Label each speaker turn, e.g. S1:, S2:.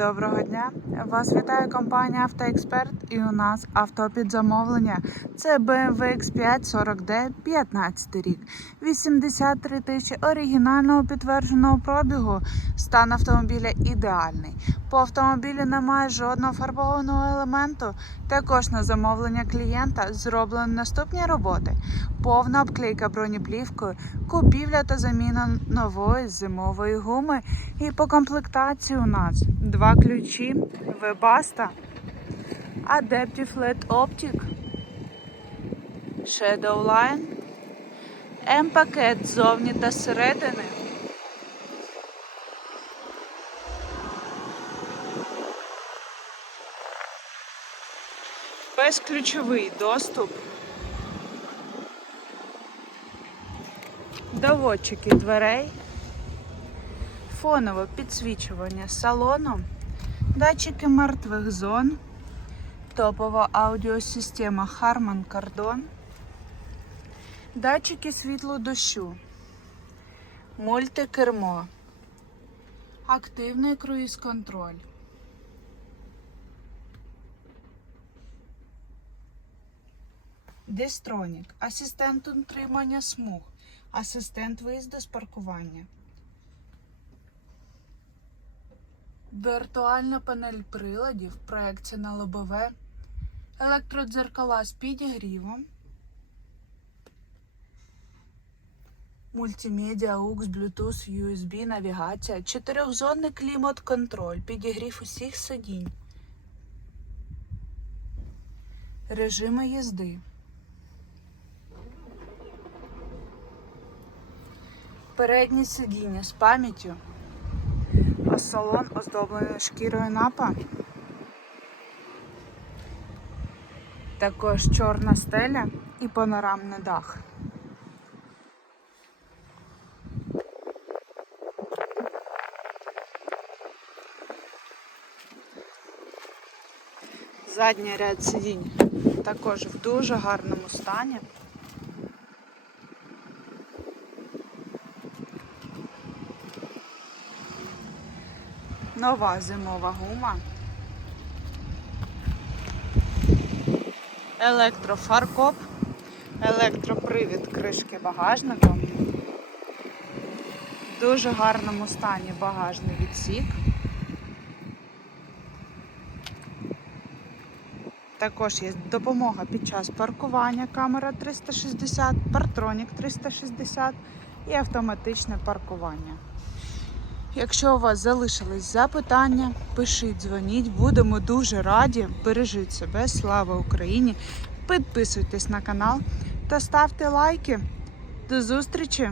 S1: Доброго дня! Вас вітає компанія Автоексперт і у нас авто під замовлення. Це BMW X5 40D 15 рік, 83 тисячі оригінального підтвердженого пробігу. Стан автомобіля ідеальний. По автомобілі немає жодного фарбованого елементу. Також на замовлення клієнта зроблені наступні роботи: повна обклейка бронеплівкою, купівля та заміна нової зимової гуми. І по комплектації у нас два ключі Webasto, Adaptive LED Optic, Shadowline, М-пакет ззовні та зсередини. Безключовий доступ. Доводчики дверей, фонове підсвічування салону, датчики мертвих зон, топова аудіосистема Harman Kardon, датчики світлу дощу, мультикермо, активний круїз-контроль. Дестронік, асистент утримання смуг, асистент виїзду з паркування. Віртуальна панель приладів, проекція на лобове, електродзеркала з підігрівом, мультимедіа, AUX, Bluetooth, USB, навігація, чотирьохзонний клімат-контроль, підігрів усіх сидінь, режими їзди. Переднє сидіння з пам'яттю, а салон оздоблений шкірою напа. Також чорна стеля і панорамний дах. Задній ряд сидінь також в дуже гарному стані. Нова зимова гума. Електрофаркоп, електропривід кришки багажника. В дуже гарному стані багажний відсік. Також є допомога під час паркування, камера 360, партронік 360 і автоматичне паркування. Якщо у вас залишились запитання, пишіть, дзвоніть, будемо дуже раді. Бережіть себе, слава Україні! Підписуйтесь на канал та ставте лайки. До зустрічі!